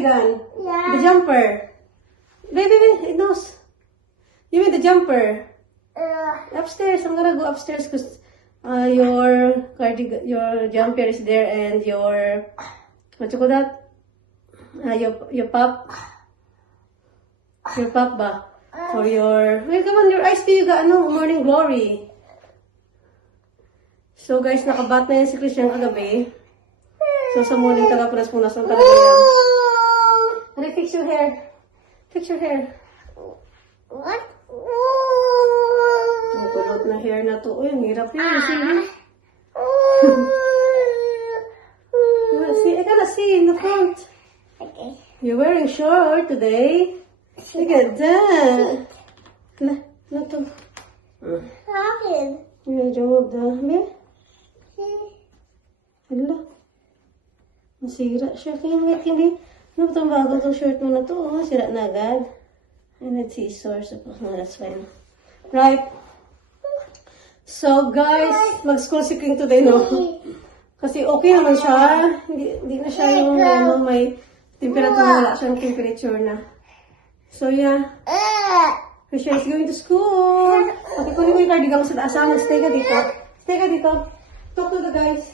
cardigan? Yeah. The jumper. Wait, nose. You mean the jumper? Upstairs. I'm gonna go upstairs because your cardigan, your jumper is there, and your what you call that? Your pop ba? For your come on, your eyes you got morning glory. So guys, nakabat na yan si Christian kagabi. So sa morning tagapunas-punas lang talaga yan. Honey, fix your hair. Fix your hair. What? Ang kulot na hair na to. Uy, ang hirap yun. See, I cannot see in the front. Okay. You're wearing short today. Look at that. Na to. How You remove the hair. Hala. Masira siya. Wait, hindi. Ano ba itong bago itong shirt mo na to? Oh, sira na agad. I need scissors. No, that's fine. Right. So, guys, mag-school si King today, no? Kasi okay naman siya. Hindi na siya yung may temperature. Wala siyang temperature na. So, yeah. Christian is going to school. Okay, kunin mo yung cardigan mo sa asahan. Stay ka dito. Stay ka dito. Talk to the guys.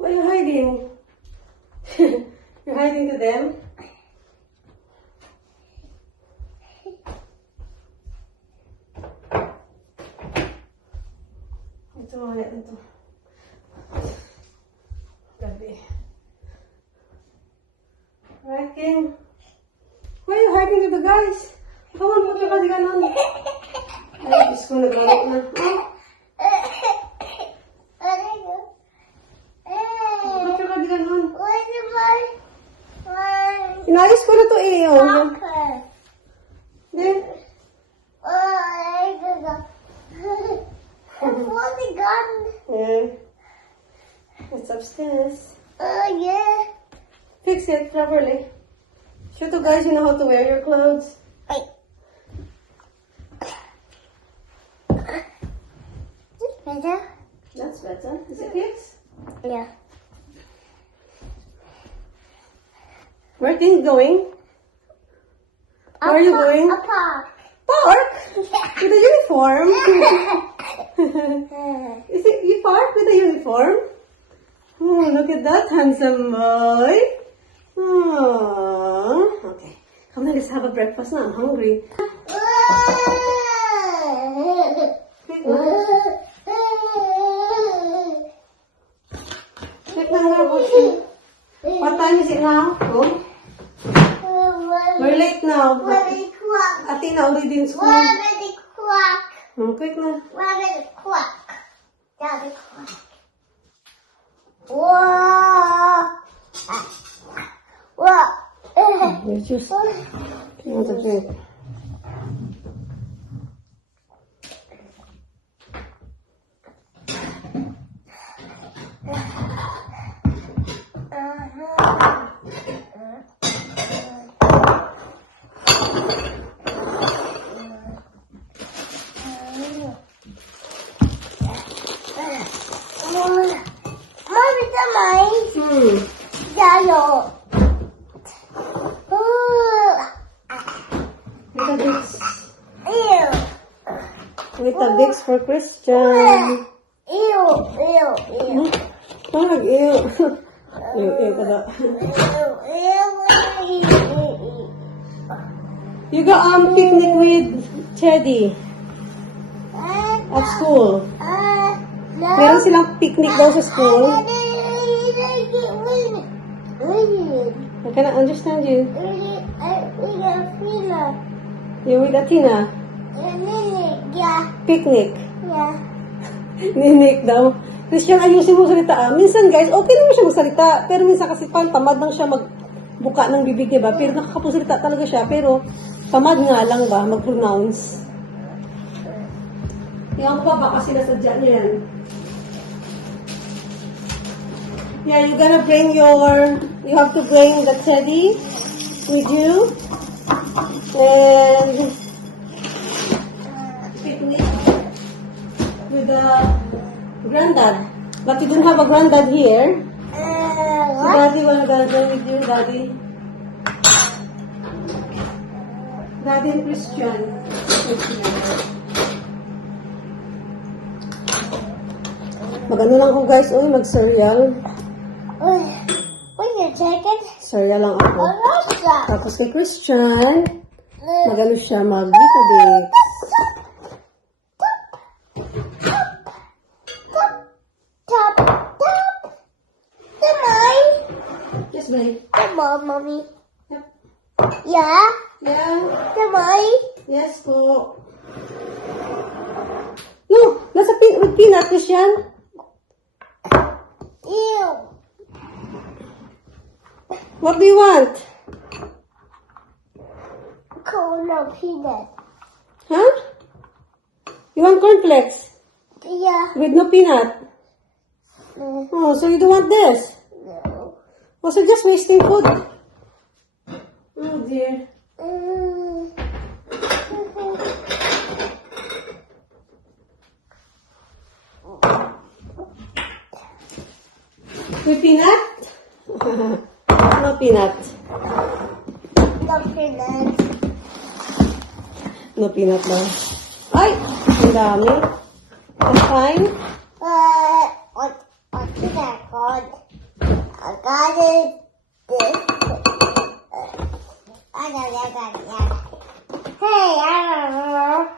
Why are you hiding? You're hiding to them? Ito, ito. Gabi. Right, King? Why are you hiding to the guys? Come on, put your cardigan on. Ay, Diyos ko, naglalok na. Put your cardigan on. Inayos ko na to eh. Then, yeah. It's upstairs. Yeah. Fix it properly. Show the guys you know how to wear your clothes. Better? That's better. Is it fixed? Yeah. Where are things going? Where are you going? A park. Park? With a uniform? Is it you park with a uniform? Oh, look at that handsome boy. Oh, okay. Come on, let's have a breakfast now. I'm hungry. Check now. What time is it now? Oh, we're late now. But Athena already in school. Quick na. There's just you want to drink. Weetabix for Christian. Pag, ew. Ew ka daw. You go picnic with Teddy at school. Meron silang picnic daw sa school. I cannot understand you. We got Fila. You're with Athena. Yeah. Picnic. Yeah. Ninik daw. Christian, ayusin mo salita ah. Minsan guys, okay naman siya magsalita. Pero minsan kasi parang tamad lang siya magbuka ng bibig, diba? Pero nakakapagsalita talaga siya. Pero tamad nga lang ba mag-pronounce. Tingnan ko ba baka sinasadya niya yan. Yeah, you have to bring the teddy with you. And picnic with the granddad. But you don't have a granddad here. So Daddy will gonna go with you, Daddy. Daddy and Christian. Mag-ano lang ako guys, mag-cereal. Wait a second. Cereal lang ako. What's that? Tapos kay Christian, mag-ano siya, mag-Vitabix. Top. The mine. Yes, babe. Come on, mommy. Yep. Yeah. Yeah. The mine. Yes po. No, nasa with peanut, Christian. Ew. What do you want? Corn peanut. Huh? You want cornflakes Yeah. with no peanut? Oh, so you don't want this? No. Oh, so just wasting food. Oh dear. With peanut? No peanut. The peanut. No peanut daw. Ay! Ang dami. That's fine. What's that called? I got it. This. I got it. Hey, I don't know.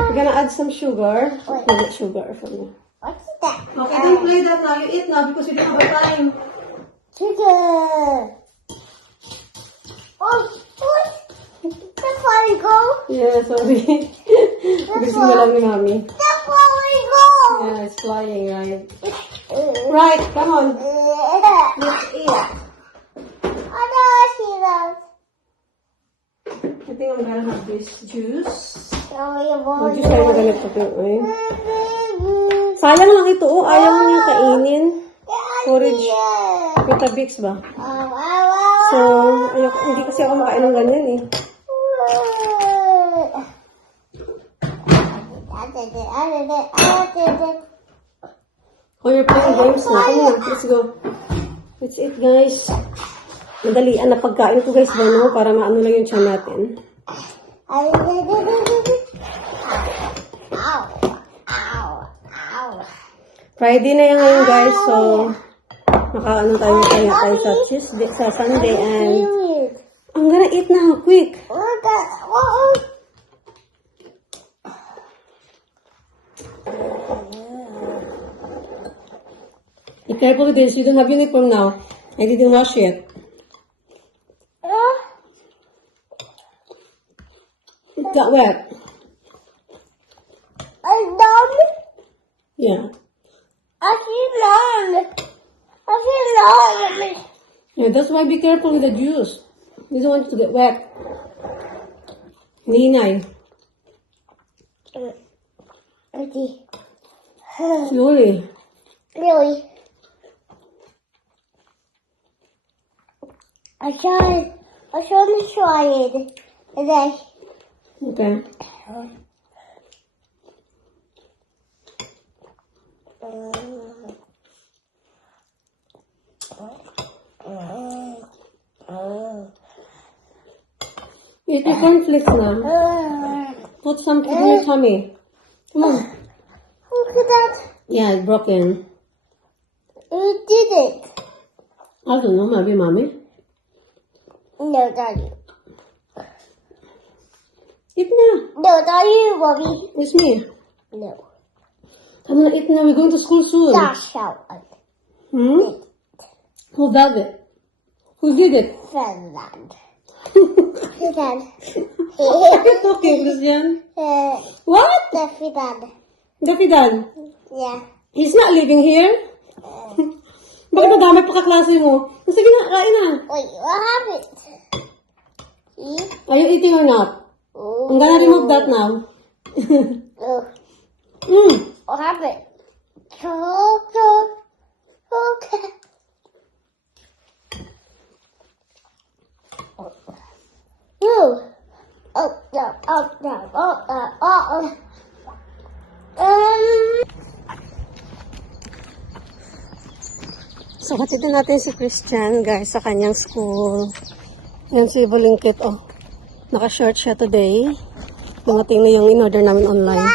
We're gonna add some sugar. No, not sugar for me. What's that? Okay, don't play that now. You eat now because we don't have time. Sugar. Oh, what? That's where we go. Yeah, sorry. Gusto mo lang ni Mami. That's where we go. Yeah, it's flying, right? Right, come on. Let's eat. I don't see those. I think I'm gonna have this juice. Oh, you Ang juice tayo magamit ko ito, eh. Sayang lang ito, oh. Ayaw mo niyang kainin. Porridge. Vitabix ba? So, ayoko, hindi kasi ako makain ng ganyan, eh. Oh, you're playing games na. Come on, let's go. Let's eat, guys. Madalian na pagkain ito, guys, ba, no? Para maano lang yung tiyan natin. Friday na yan ngayon, guys. So, makaano tayo sa Tuesday, sa Sunday, and I'm gonna eat now, quick. Be careful with this. You don't have uniform now. I didn't wash it. It got wet. I'm done. Yeah. I feel long. I feel long. Yeah, that's why be careful with the juice. You don't want it to get wet. Ninay. Okay. Slowly. Really? I tried to try it. And then, Okay. Eat your cornflakes now. Put some in your tummy. Come on. look at that. Yeah, it's broken. Who did it? I don't know, maybe mommy. No, Daddy. Eat na. No, Daddy, Mommy. It's me. No. Come on, eat na. We're going to school soon. Dash out. Hmm? Who does it? Who did it? Finland. Finland. What are you talking, Christian? What? The Finland. Daffy Dan? Yeah. He's not living here? Bakit madami pa kaklase mo? Sige na, kain na. Wait, what happened? See? Are you eating or not? I'm gonna remove that now. Oh, Mm. what happened? Okay. No. Oh, no, oh, no, oh, no, oh, no. So, hatid na natin si Christian, guys, sa kanyang school. Yan si Bolingkit, oh. Naka-short siya today. Dumating na yung in-order namin online.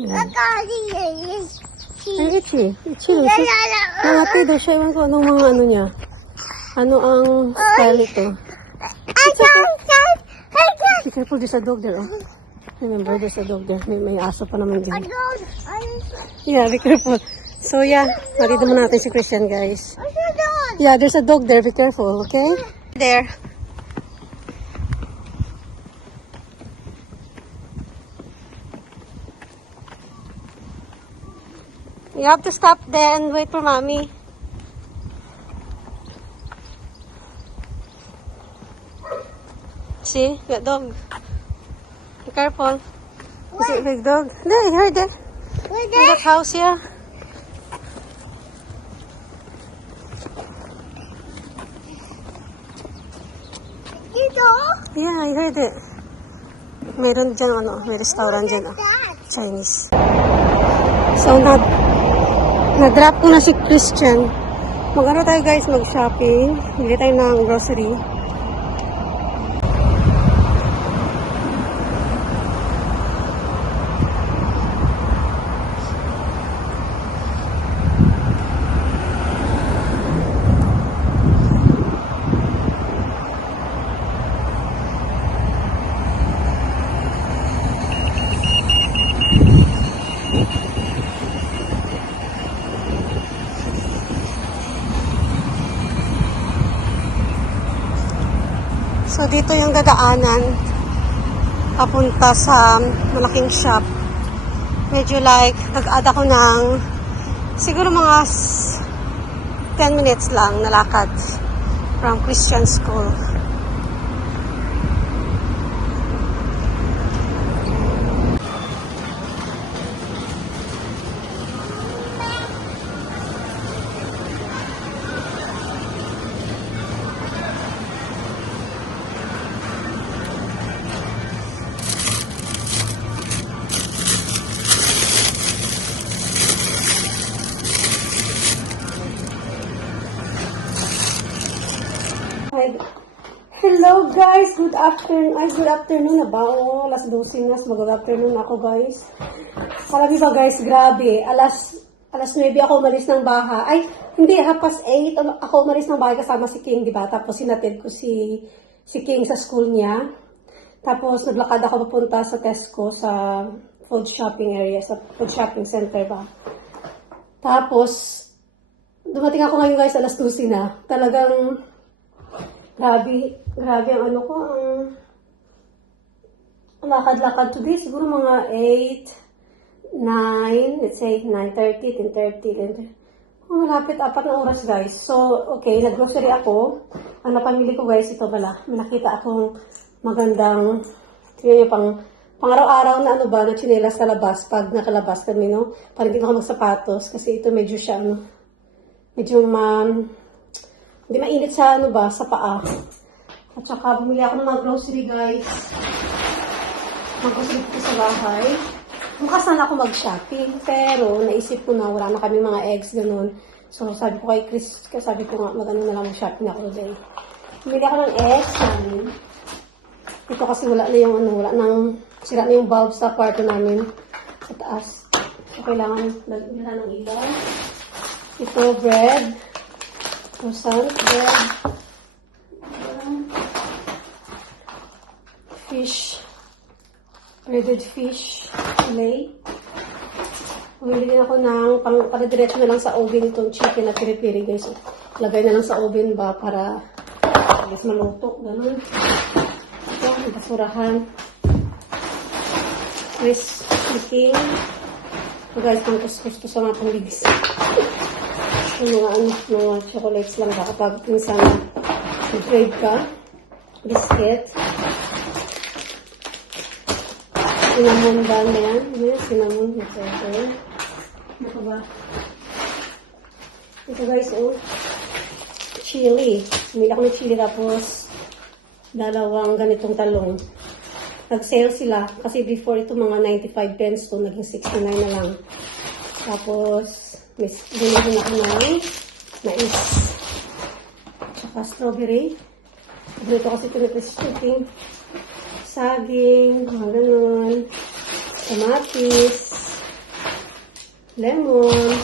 Yan. Ay, itchy. Itchy lang siya. Nangati daw siya. Iwan ko anong mga ano niya. Ano ang style ito. Be careful, there's a dog there, oh. Remember, there's a dog there. May aso pa naman din. Yeah, be careful. So, yeah. Marito mo natin si Christian, guys. Yeah, there's a dog there. Be careful, okay? There. You have to stop there and wait for mommy. See? That dog. Be careful. Is it a big dog? There, you heard it. In that house here. Yeah, I heard it. Meron dyan, ano, may restaurant dyan, oh. Chinese. So, na-drop ko na si Christian. Mag-ano tayo, guys, mag-shopping. Bili tayo ng grocery. So, dito yung dadaanan papunta sa malaking shop. Medyo like, nag-add ako ng siguro mga 10 minutes lang na lakad from Christian school. Hello guys, good afternoon. Ay, good afternoon na ba? Oh, alas 12 na, mag-good afternoon ako guys. Alam niyo ba guys, grabe. Alas 9 ako umalis ng bahay. Ay, hindi, 8:30 ako umalis ng bahay kasama si King, di ba? Tapos sinatid ko si King sa school niya. Tapos naglakad ako papunta sa Tesco, sa food shopping area, sa food shopping center ba. Tapos, dumating ako ngayon guys, alas 12 na. Talagang grabe ang ano ko, ang lakad-lakad today, siguro mga 8, 9, let's say 9:30, 10:30, malapit 4 na oras guys. So, okay, nag-grocery ako. Ang napamili ko guys, ito pala, may nakita akong magandang, tingnan nyo, pang araw-araw na ano ba, na tsinelas sa labas, pag nakalabas kami, no? Parang hindi ako magsapatos, kasi ito medyo siya, ano, medyo hindi mainit sa ano ba, sa paa. At saka bumili ako ng mga grocery guys. Mag-grocery ko sa bahay. Bukas na ako mag-shopping. Pero naisip ko na wala na kami mga eggs ganun. So sabi ko kay Chris, sabi ko nga mag-ano na lang mag-shopping ako today. Bumili ako ng eggs namin. Ito kasi wala na yung ano, sira na yung bulb sa kwarto namin. Sa taas. So kailangan lagyan ng ilaw. Ito bread. Croissant, bread, fish, breaded fish, fillet. Bumili din ako ng para-diretso na lang sa oven itong chicken na piri-piri guys. Lagay na lang sa oven ba para guys maluto. Ganun. Ito, ang basurahan. Guys, chicken. So guys, pang kuskus ko sa mga pangbibis. Yung mga chocolates lang ba kapag minsan mag-grade ka. Biscuit. Cinnamon ba na yan? Ano yan? Cinnamon. Ito. Ano ba? Ito guys, oh. Chili. Bumili ako ng chili tapos dalawang ganitong talong. Nag-sale sila. Kasi before ito mga 95 pence to naging 69 na lang. Tapos bumili ako ng mais. Tsaka strawberry. Dito kasi ito na saging, mga ganun, kamatis, lemon,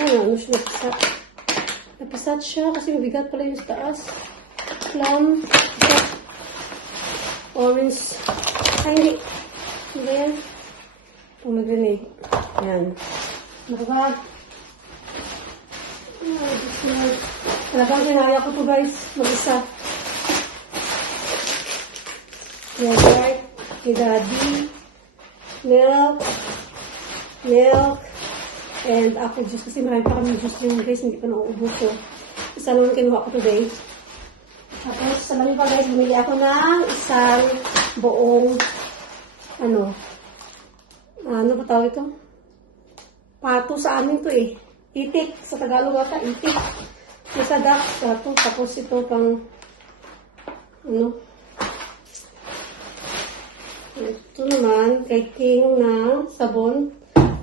ano siya, napisat siya kasi mabigat pala yung sa taas, plum, orange, ay hindi ba yan? Pomegranate, yan, nakaba, talagang sinaya ko to guys, mag-isa. Yogurt, daddy, milk, and apple juice. Kasi marami pa kami juice yung guys, hindi pa nauubos ko. Isa naman kinuha ko today. Tapos, sa lamin pa guys, bumili ako ng isang buong, ano ba tawag ito? Pato sa amin to eh. Itik. Sa Tagalog ata, itik. Isa duck, pato. Tapos ito pang, ito naman, kay King na sabon,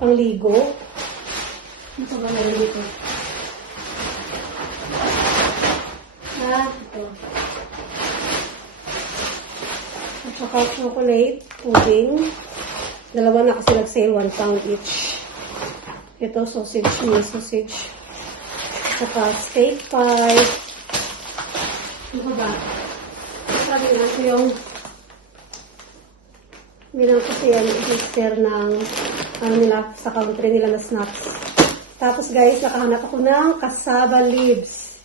pangligo. Ito ba na dito? Ito. At saka chocolate, pudding. Dalawa na kasi nag-sale, 1 pound each. Ito, sausage, mini sausage. At saka steak pie. Ano ba? Sabi nga ito yung bilang kasi yan, i-share ng nila, sa country nila na snacks. Tapos guys, nakahanap ako ng cassava leaves.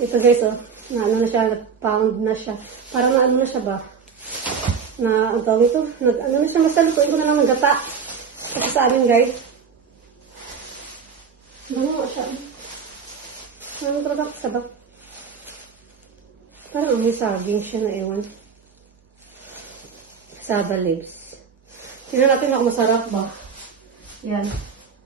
Ito guys, oh, na ano na siya, pound na siya. Parang na ano na siya ba? Na, ang tawag ito, ano na siya, basta lutuin ko na lang ng gata. Kasi sa amin guys. Ano nga siya? Ano talaga cassava? Parang may saging siya na ewan. Cassava leaves. Tignan natin ako masarap ba. Yan.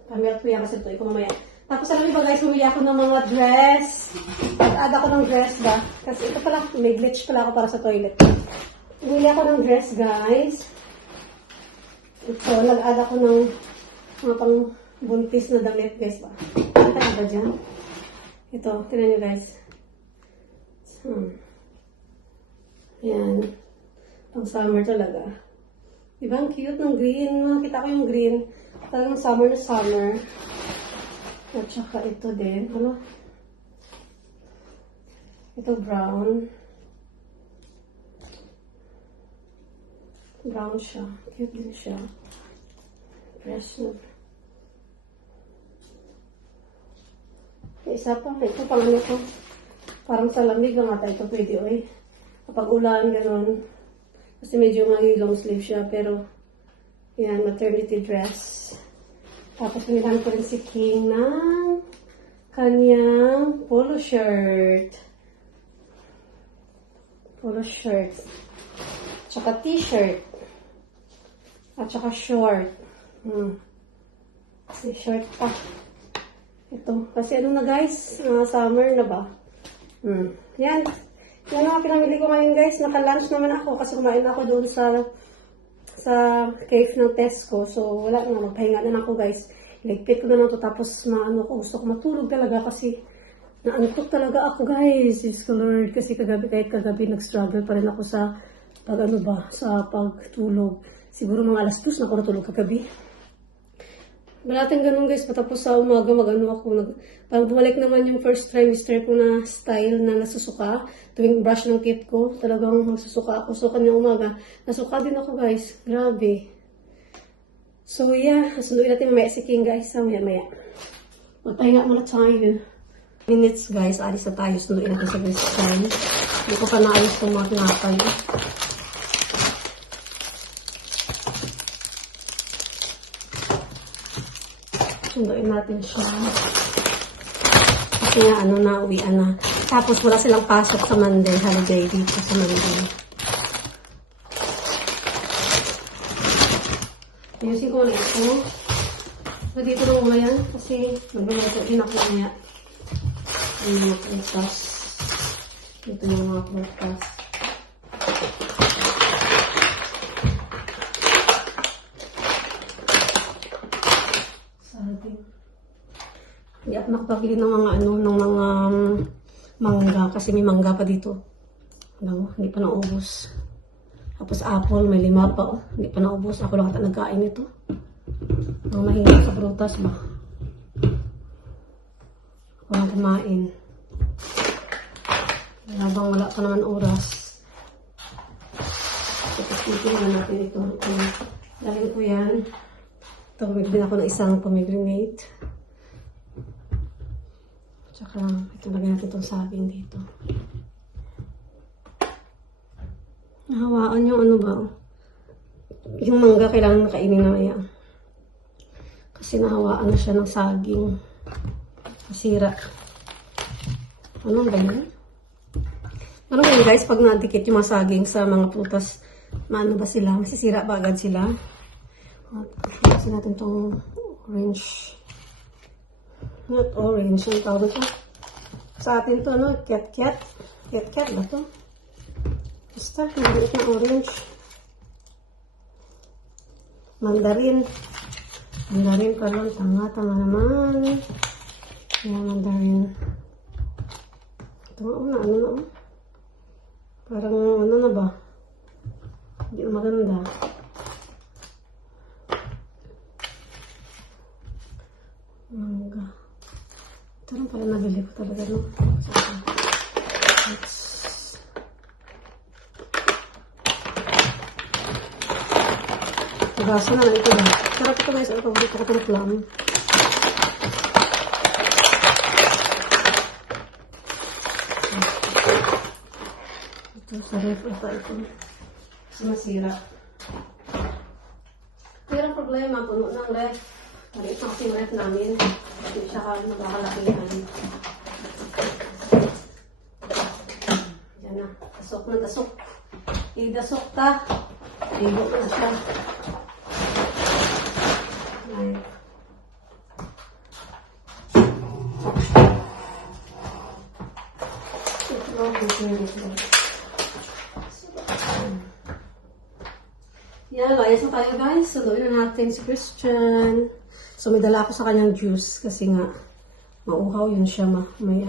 Pamilk ko yan kasi ito ko mamaya. Tapos alam mo ba guys, bumili ako ng mga dress. Nag-add ako ng dress ba. Kasi ito pala, may glitch pala ako para sa toilet. Bumili ako ng dress guys. Ito, nag-add ako ng mga pang buntis na damit guys ba. Ano ba dyan? Ito, tignan nyo guys. Yan. Pang summer talaga. Diba? Ang cute ng green. Makita ko yung green. Talagang summer na summer. At saka ito din. Ano? Ito brown. Brown siya. Cute din siya. Fresh na. Isa pa. Ito pang ano ko. Parang sa lamig lang ata ito pwede oy. Kapag ulan, gano'n. Kasi medyo long sleeve siya, pero yan, maternity dress. Tapos pinihan ko rin si King ng kanyang polo shirt. Polo shirt. Tsaka t-shirt. At tsaka short. Kasi short pa. Ito. Kasi ano na guys, summer na ba? Yan. Yan ang pinamili ko ngayon guys. Naka-lunch naman ako kasi kumain ako doon sa cave ng Tesco. So wala na. Magpahinga na ako guys. Iligpit ko na lang ito. Tapos gusto ko matulog talaga kasi naantok talaga ako guys. Diyos ko Lord. Kasi kahit kagabi nag-struggle pa rin ako sa sa pagtulog. Siguro mga alas 2 na ako natulog kagabi. Malating ganun guys, patapos sa umaga parang bumalik naman yung first trimester ko na style na nasusuka. Tuwing brush ng teeth ko, talagang magsusuka ako. So kanyang umaga, nasuka din ako guys. Grabe. So, yeah. Sunduin natin mamaya si King, guys. Maya. Magpahinga muna tayo. Minutes, guys. Alis na tayo. Sunduin natin sa Christian. Hindi ko pa naayos itong mga tinapay. Sunduin natin siya. Kasi nga, nauwian na. Tapos, wala silang pasok sa Monday. Holiday dito sa Monday. Ayusin ko ulit ito. So, dito na muna yan. Kasi, magluluto din ako niya. Yung mga prutas. Dito yung mga prutas. Hindi ako nakapabili ng mga ng mga mangga kasi may mangga pa dito. Hindi pa naubos. Tapos apple, may 5 pa. Hindi pa naubos. Ako lang ata nagkain ito. Mga mahilig sa prutas ba? Ako lang kumain. Habang wala pa naman oras. Tapos titignan natin ito. Galing ko yan. Ito, bumili ako ng isang pomegranate. Tsaka, ito lagyan natin itong saging dito. Nahawaan yung ba? Yung mangga kailangan nakainin na maya. Kasi nahawaan na siya ng saging. Masira. Ano ba yun? Ano ba yun guys? Pag nadikit yung mga saging sa mga prutas, maano ba sila? Masisira ba agad sila? At kasi natin itong orange. Not orange. Ang tawag ito. Sa atin ito, cat-cat. Cat-cat ba ito? Basta, maliit na orange. Mandarin. Mandarin pa lang. Tanga naman. Yan, mandarin. Ito nga, ano na. Parang, ano na ba? Hindi na maganda. Mangga. Ito lang pala nabili ko talaga, no? Gasa na lang ito ba? Sarap ito guys. Ito, paborito ko itong plum. Ito, sa ref. Ito. Kasi masira. Pero ang problema, puno ng ref. Maliit na kasing ref namin. Hindi siya nagkakalakihan. Yan na. Dasok na dasok. I-dasok ka. Igo na siya. Ayan. Yan, layas na tayo guys. Saluhin na natin si Christian. So, may dala ako sa kanyang juice kasi nga, mauhaw yun siya may